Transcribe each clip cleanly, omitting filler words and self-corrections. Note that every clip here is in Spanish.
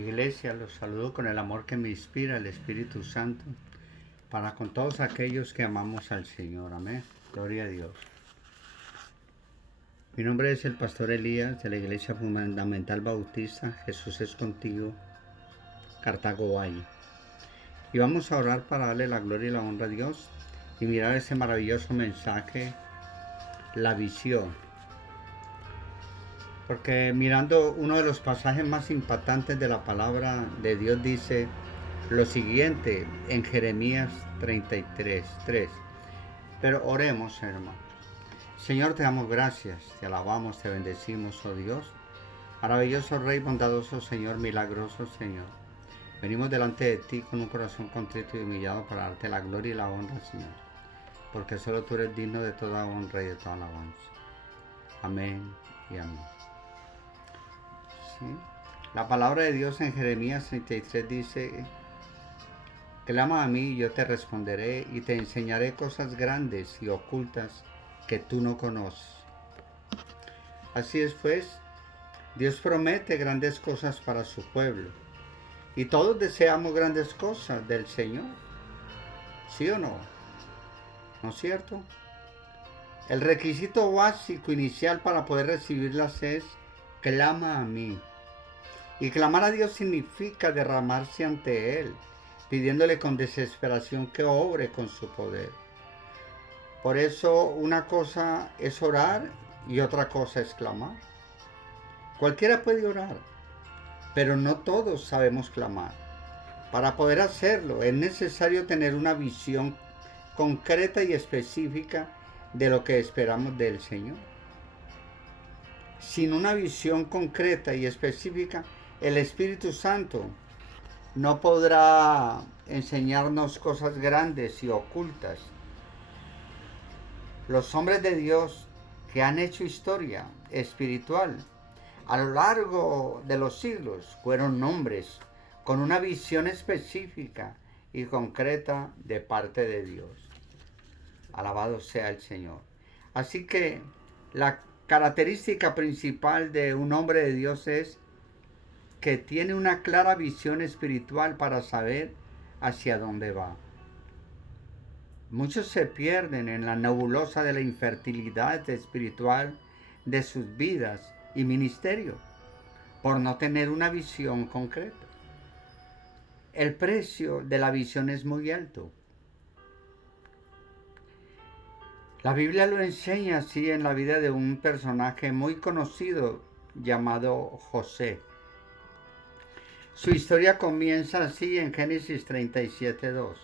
Iglesia, los saludo con el amor que me inspira el Espíritu Santo para con todos aquellos que amamos al Señor. Amén. Gloria a Dios. Mi nombre es el Pastor Elías de la Iglesia Fundamental Bautista Jesús es Contigo, Cartago Valle. Y vamos a orar para darle la gloria y la honra a Dios y mirar ese maravilloso mensaje, la visión. Porque mirando uno de los pasajes más impactantes de la palabra de Dios dice lo siguiente en Jeremías 33:3. Pero oremos, hermano. Señor, te damos gracias, te alabamos, te bendecimos, oh Dios. Maravilloso Rey, bondadoso Señor, milagroso Señor. Venimos delante de ti con un corazón contrito y humillado para darte la gloria y la honra, Señor. Porque solo tú eres digno de toda honra y de toda alabanza. Amén y amén. ¿Sí? La palabra de Dios en Jeremías 33 dice: clama a mí y yo te responderé y te enseñaré cosas grandes y ocultas que tú no conoces. Así es pues, Dios promete grandes cosas para su pueblo y todos deseamos grandes cosas del Señor. ¿Sí o no? ¿No es cierto? El requisito básico inicial para poder recibirlas es: clama a mí. Y clamar a Dios significa derramarse ante Él, pidiéndole con desesperación que obre con su poder. Por eso una cosa es orar y otra cosa es clamar. Cualquiera puede orar, pero no todos sabemos clamar. Para poder hacerlo es necesario tener una visión concreta y específica de lo que esperamos del Señor. Sin una visión concreta y específica, el Espíritu Santo no podrá enseñarnos cosas grandes y ocultas. Los hombres de Dios que han hecho historia espiritual a lo largo de los siglos fueron hombres con una visión específica y concreta de parte de Dios. Alabado sea el Señor. Así que la característica principal de un hombre de Dios es que tiene una clara visión espiritual para saber hacia dónde va. Muchos se pierden en la nebulosa de la infertilidad espiritual de sus vidas y ministerio por no tener una visión concreta. El precio de la visión es muy alto. La Biblia lo enseña así en la vida de un personaje muy conocido llamado José. Su historia comienza así en Génesis 37:2.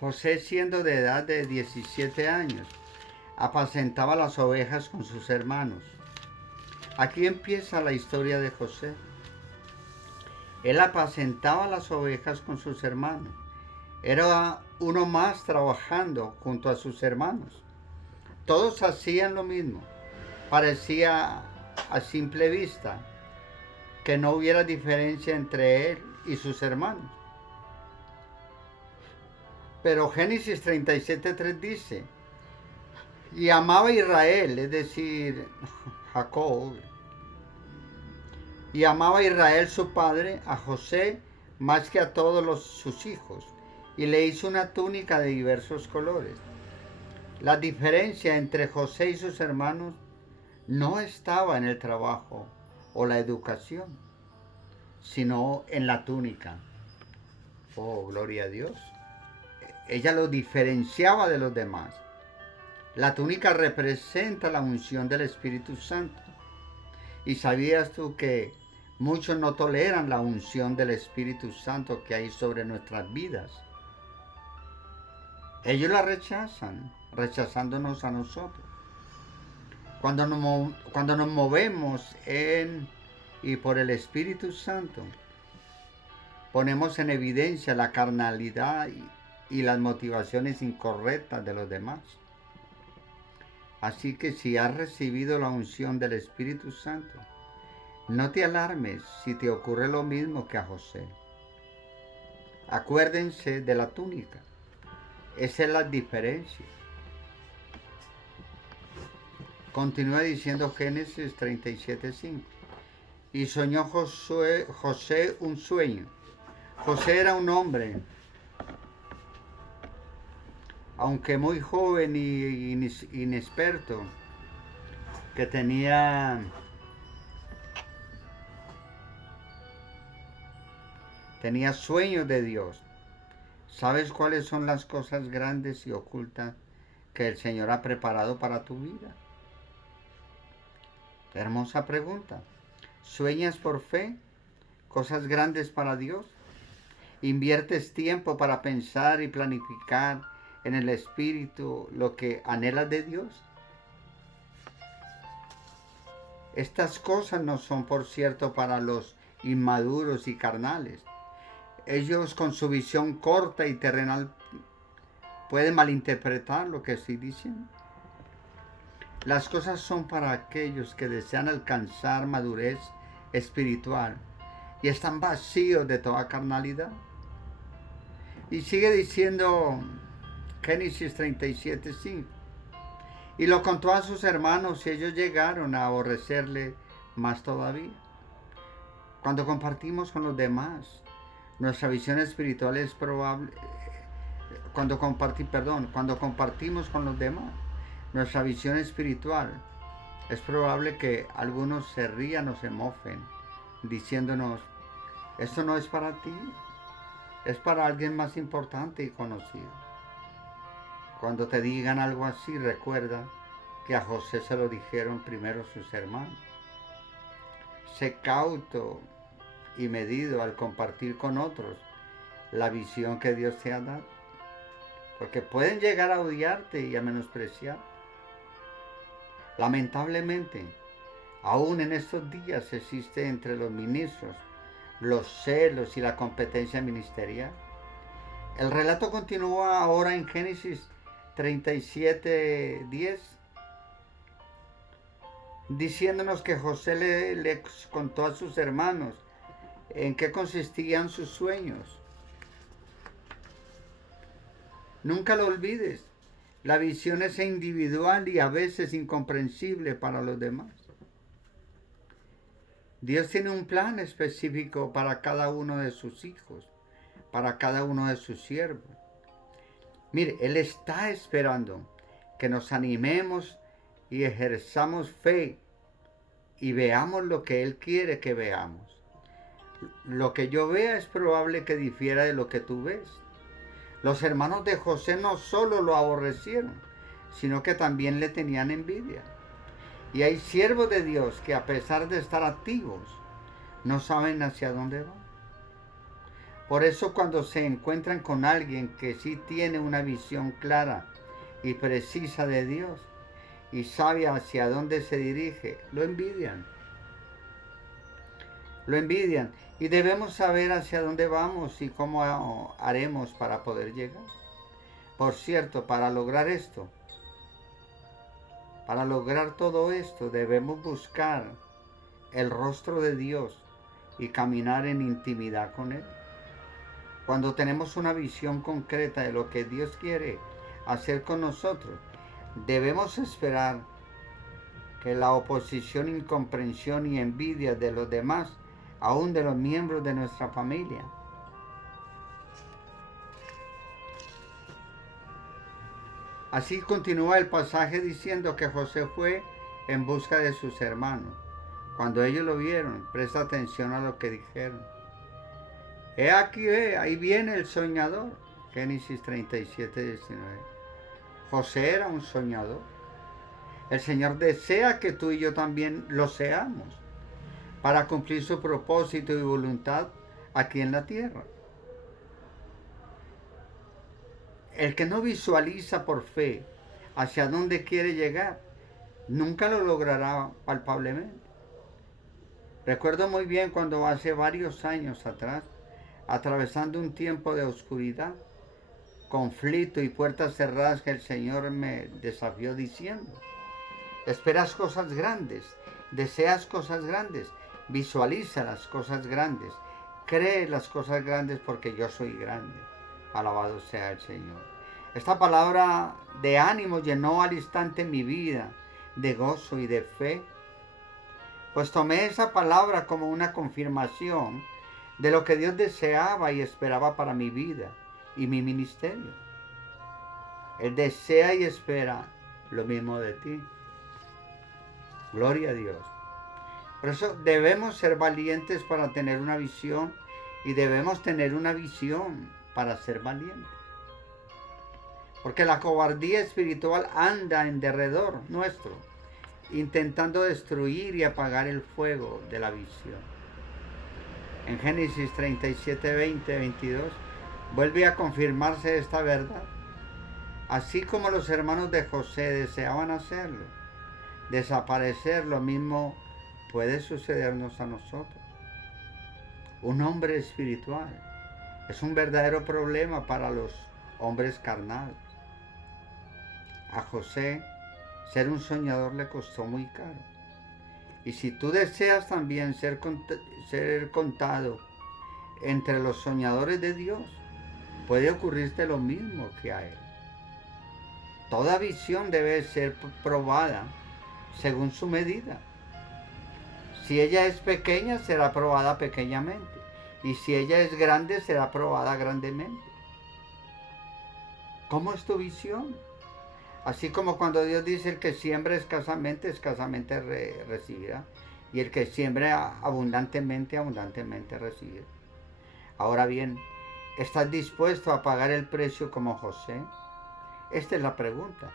José, siendo de edad de 17 años, apacentaba las ovejas con sus hermanos. Aquí empieza la historia de José. Él apacentaba las ovejas con sus hermanos. Era uno más trabajando junto a sus hermanos. Todos hacían lo mismo. Parecía a simple vista que no hubiera diferencia entre él y sus hermanos. Pero Génesis 37:3 dice: y amaba a Israel, es decir, Jacob, y amaba a Israel su padre, a José, más que a todos sus hijos, y le hizo una túnica de diversos colores. La diferencia entre José y sus hermanos no estaba en el trabajo o la educación, sino en la túnica. Oh, gloria a Dios. Ella lo diferenciaba de los demás. La túnica representa la unción del Espíritu Santo. ¿Y sabías tú que muchos no toleran la unción del Espíritu Santo que hay sobre nuestras vidas? Ellos la rechazan, rechazándonos a nosotros. Cuando nos movemos en y por el Espíritu Santo, ponemos en evidencia la carnalidad y las motivaciones incorrectas de los demás. Así que si has recibido la unción del Espíritu Santo, no te alarmes si te ocurre lo mismo que a José. Acuérdense de la túnica. Esa es la diferencia. Continúa diciendo Génesis 37:5. Y soñó José un sueño. José era un hombre, aunque muy joven y inexperto, que tenía sueños de Dios. ¿Sabes cuáles son las cosas grandes y ocultas que el Señor ha preparado para tu vida? Hermosa pregunta. ¿Sueñas por fe cosas grandes para Dios? ¿Inviertes tiempo para pensar y planificar en el Espíritu lo que anhelas de Dios? Estas cosas no son, por cierto, para los inmaduros y carnales. Ellos, con su visión corta y terrenal, pueden malinterpretar lo que estoy diciendo. Las cosas son para aquellos que desean alcanzar madurez espiritual y están vacíos de toda carnalidad. Y sigue diciendo Génesis 37:5. Y lo contó a sus hermanos y ellos llegaron a aborrecerle más todavía. Cuando compartimos con los demás, nuestra visión espiritual es probable. Cuando compartimos con los demás, nuestra visión espiritual, es probable que algunos se rían o se mofen, diciéndonos, esto no es para ti, es para alguien más importante y conocido. Cuando te digan algo así, recuerda que a José se lo dijeron primero sus hermanos. Sé cauto y medido al compartir con otros la visión que Dios te ha dado, porque pueden llegar a odiarte y a menospreciar. Lamentablemente, aún en estos días existe entre los ministros los celos y la competencia ministerial. El relato continúa ahora en Génesis 37:10, diciéndonos que José le contó a sus hermanos en qué consistían sus sueños. Nunca lo olvides, la visión es individual y a veces incomprensible para los demás. Dios tiene un plan específico para cada uno de sus hijos, para cada uno de sus siervos. Mire, Él está esperando que nos animemos y ejerzamos fe y veamos lo que Él quiere que veamos. Lo que yo vea es probable que difiera de lo que tú ves. Los hermanos de José no solo lo aborrecieron, sino que también le tenían envidia. Y hay siervos de Dios que, a pesar de estar activos, no saben hacia dónde van. Por eso, cuando se encuentran con alguien que sí tiene una visión clara y precisa de Dios y sabe hacia dónde se dirige, lo envidian. Lo envidian. Y debemos saber hacia dónde vamos y cómo haremos para poder llegar. Por cierto, para lograr todo esto, debemos buscar el rostro de Dios y caminar en intimidad con Él. Cuando tenemos una visión concreta de lo que Dios quiere hacer con nosotros, debemos esperar que la oposición, incomprensión y envidia de los demás, aún de los miembros de nuestra familia, así continúa el pasaje diciendo que José fue en busca de sus hermanos. Cuando ellos lo vieron, presta atención a lo que dijeron. He aquí, ahí viene el soñador. Génesis 37:19. José era un soñador. El Señor desea que tú y yo también lo seamos, para cumplir su propósito y voluntad aquí en la tierra. El que no visualiza por fe hacia dónde quiere llegar, nunca lo logrará palpablemente. Recuerdo muy bien cuando hace varios años atrás, atravesando un tiempo de oscuridad, conflicto y puertas cerradas, que el Señor me desafió diciendo, esperas cosas grandes, deseas cosas grandes, visualiza las cosas grandes, cree las cosas grandes porque yo soy grande. Alabado sea el Señor. Esta palabra de ánimo llenó al instante mi vida de gozo y de fe, pues tomé esa palabra como una confirmación de lo que Dios deseaba y esperaba para mi vida y mi ministerio. Él desea y espera lo mismo de ti. Gloria a Dios. Por eso debemos ser valientes para tener una visión y debemos tener una visión para ser valientes. Porque la cobardía espiritual anda en derredor nuestro, intentando destruir y apagar el fuego de la visión. En Génesis 37, 20, 22, vuelve a confirmarse esta verdad. Así como los hermanos de José deseaban hacerlo, desaparecer, lo mismo puede sucedernos a nosotros. Un hombre espiritual es un verdadero problema para los hombres carnales. A José ser un soñador le costó muy caro. Y si tú deseas también ser contado entre los soñadores de Dios, puede ocurrirte lo mismo que a él. Toda visión debe ser probada según su medida. Si ella es pequeña, será probada pequeñamente. Y si ella es grande, será probada grandemente. ¿Cómo es tu visión? Así como cuando Dios dice, el que siembra escasamente, escasamente recibirá. Y el que siembra abundantemente, abundantemente recibirá. Ahora bien, ¿estás dispuesto a pagar el precio como José? Esta es la pregunta.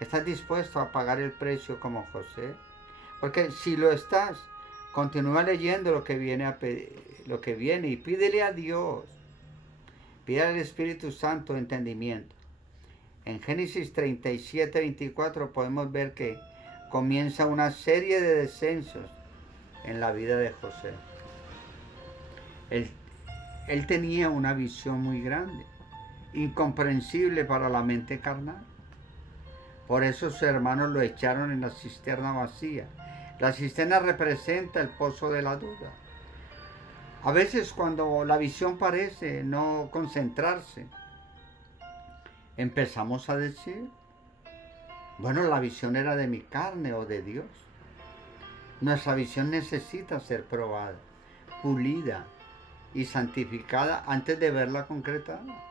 ¿Estás dispuesto a pagar el precio como José? Porque si lo estás, continúa leyendo lo que viene y pídele a Dios, pide al Espíritu Santo entendimiento. En Génesis 37, 24 podemos ver que comienza una serie de descensos en la vida de José. Él tenía una visión muy grande, incomprensible para la mente carnal. Por eso sus hermanos lo echaron en la cisterna vacía. La cisterna representa el pozo de la duda. A veces cuando la visión parece no concentrarse, empezamos a decir, bueno, la visión era de mi carne o de Dios. Nuestra visión necesita ser probada, pulida y santificada antes de verla concretada.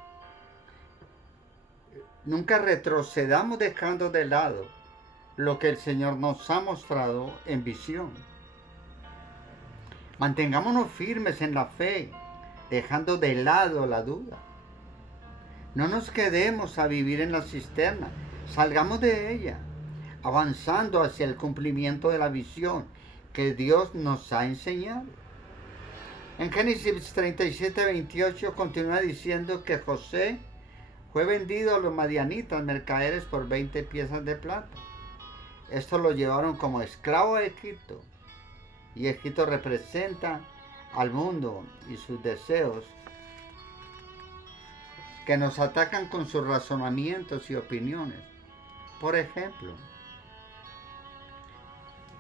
Nunca retrocedamos dejando de lado lo que el Señor nos ha mostrado en visión. Mantengámonos firmes en la fe, dejando de lado la duda. No nos quedemos a vivir en la cisterna, salgamos de ella, avanzando hacia el cumplimiento de la visión que Dios nos ha enseñado. En Génesis 37, 28 continúa diciendo que José fue vendido a los madianitas mercaderes por 20 piezas de plata. Esto lo llevaron como esclavo a Egipto. Y Egipto representa al mundo y sus deseos que nos atacan con sus razonamientos y opiniones. Por ejemplo,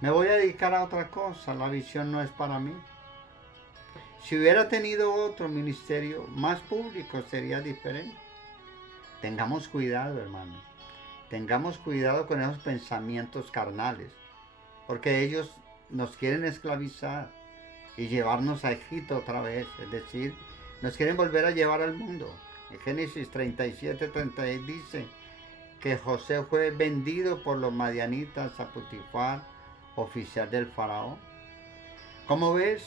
me voy a dedicar a otra cosa, la visión no es para mí. Si hubiera tenido otro ministerio más público sería diferente. Tengamos cuidado, hermanos. Tengamos cuidado con esos pensamientos carnales, porque ellos nos quieren esclavizar y llevarnos a Egipto otra vez, es decir, nos quieren volver a llevar al mundo. En Génesis 37, 36 dice que José fue vendido por los madianitas a Potifar, oficial del faraón. Como ves,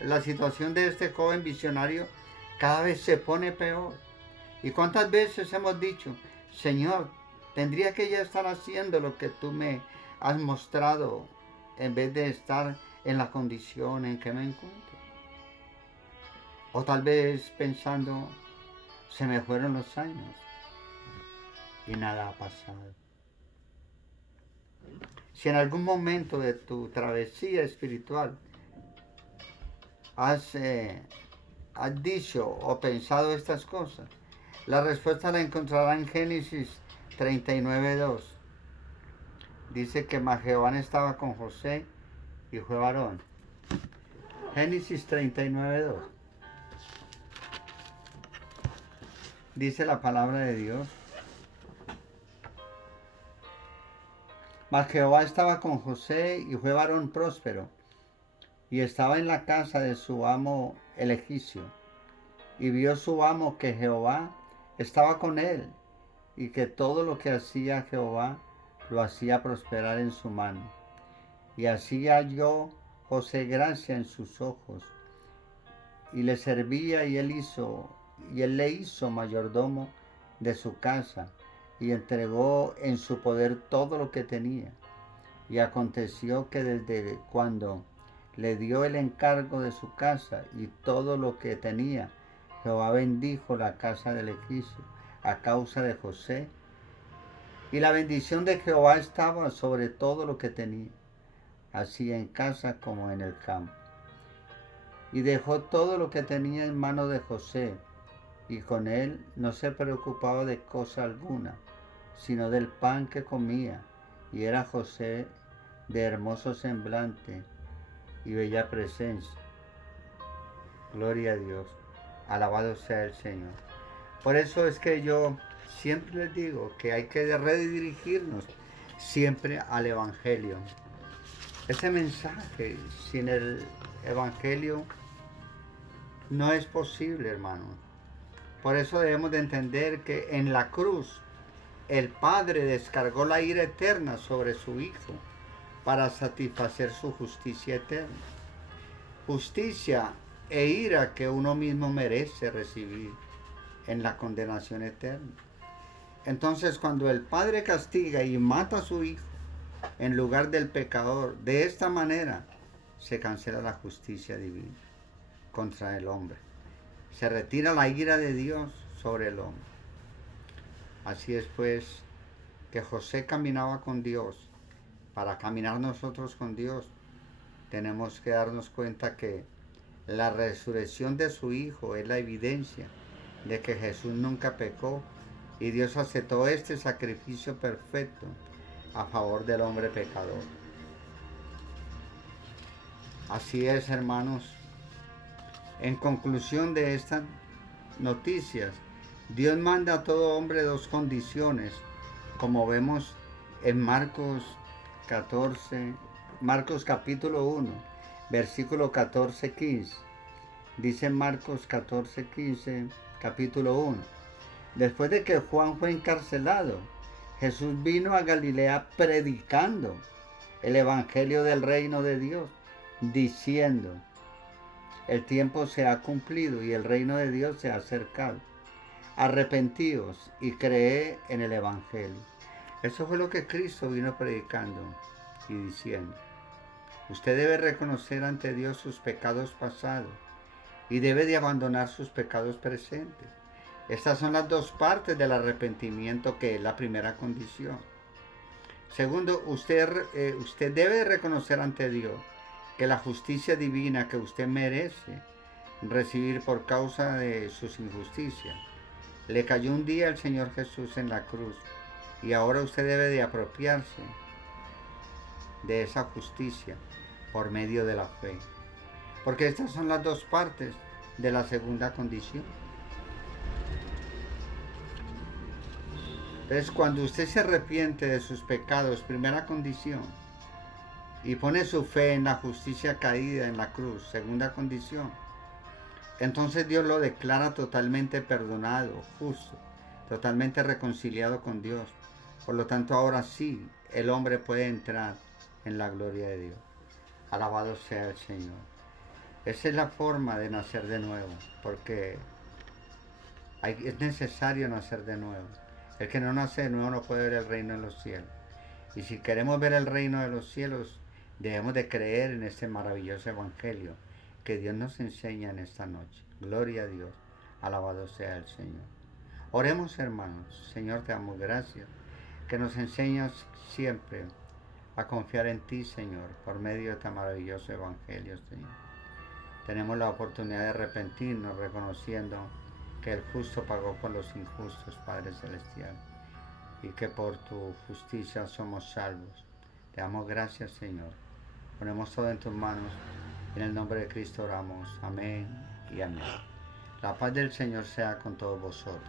la situación de este joven visionario cada vez se pone peor. ¿Y cuántas veces hemos dicho, Señor, tendría que ya estar haciendo lo que tú me has mostrado en vez de estar en la condición en que me encuentro? O tal vez pensando, se me fueron los años y nada ha pasado. Si en algún momento de tu travesía espiritual has dicho o pensado estas cosas, la respuesta la encontrará en Génesis 39:2. Dice que Jehová estaba con José y fue varón. Génesis 39:2. Dice la palabra de Dios. Mas Jehová estaba con José y fue varón próspero, y estaba en la casa de su amo el egipcio. Y vio su amo que Jehová estaba con él, y que todo lo que hacía Jehová lo hacía prosperar en su mano. Y así halló José gracia en sus ojos, y le servía, y él le hizo mayordomo de su casa, y entregó en su poder todo lo que tenía. Y aconteció que desde cuando le dio el encargo de su casa y todo lo que tenía, Jehová bendijo la casa del egipcio a causa de José. Y la bendición de Jehová estaba sobre todo lo que tenía, así en casa como en el campo. Y dejó todo lo que tenía en mano de José, y con él no se preocupaba de cosa alguna, sino del pan que comía. Y era José de hermoso semblante y bella presencia. Gloria a Dios. Alabado sea el Señor. Por eso es que yo siempre les digo que hay que redirigirnos siempre al Evangelio. Ese mensaje sin el Evangelio no es posible, hermano. Por eso debemos de entender que en la cruz el Padre descargó la ira eterna sobre su Hijo para satisfacer su justicia eterna. Justicia e ira que uno mismo merece recibir en la condenación eterna. Entonces, cuando el Padre castiga y mata a su Hijo en lugar del pecador, de esta manera se cancela la justicia divina contra el hombre. Se retira la ira de Dios sobre el hombre. Así es pues que José caminaba con Dios. Para caminar nosotros con Dios, tenemos que darnos cuenta que la resurrección de su Hijo es la evidencia de que Jesús nunca pecó y Dios aceptó este sacrificio perfecto a favor del hombre pecador. Así es, hermanos. En conclusión de estas noticias, Dios manda a todo hombre dos condiciones, como vemos en Marcos capítulo 1, versículo 14-15. Dice Marcos 14-15, capítulo 1. Después de que Juan fue encarcelado, Jesús vino a Galilea predicando el evangelio del reino de Dios, diciendo: el tiempo se ha cumplido y el reino de Dios se ha acercado. Arrepentíos y creed en el evangelio. Eso fue lo que Cristo vino predicando y diciendo. Usted debe reconocer ante Dios sus pecados pasados y debe de abandonar sus pecados presentes. Estas son las dos partes del arrepentimiento, que es la primera condición. Segundo, usted debe reconocer ante Dios que la justicia divina que usted merece recibir por causa de sus injusticias le cayó un día al Señor Jesús en la cruz, y ahora usted debe de apropiarse de esa justicia por medio de la fe. Porque estas son las dos partes de la segunda condición. Entonces, cuando usted se arrepiente de sus pecados, primera condición, y pone su fe en la justicia caída en la cruz, segunda condición, entonces Dios lo declara totalmente perdonado, justo, totalmente reconciliado con Dios. Por lo tanto, ahora sí, el hombre puede entrar en la gloria de Dios. Alabado sea el Señor. Esa es la forma de nacer de nuevo, porque es necesario nacer de nuevo. El que no nace de nuevo no puede ver el reino de los cielos. Y si queremos ver el reino de los cielos, debemos de creer en este maravilloso evangelio que Dios nos enseña en esta noche. Gloria a Dios. Alabado sea el Señor. Oremos, hermanos. Señor, te damos gracias que nos enseñas siempre a confiar en ti, Señor, por medio de este maravilloso evangelio, Señor. Tenemos la oportunidad de arrepentirnos reconociendo que el justo pagó por los injustos, Padre Celestial, y que por tu justicia somos salvos. Te damos gracias, Señor. Ponemos todo en tus manos. En el nombre de Cristo oramos. Amén y amén. La paz del Señor sea con todos vosotros.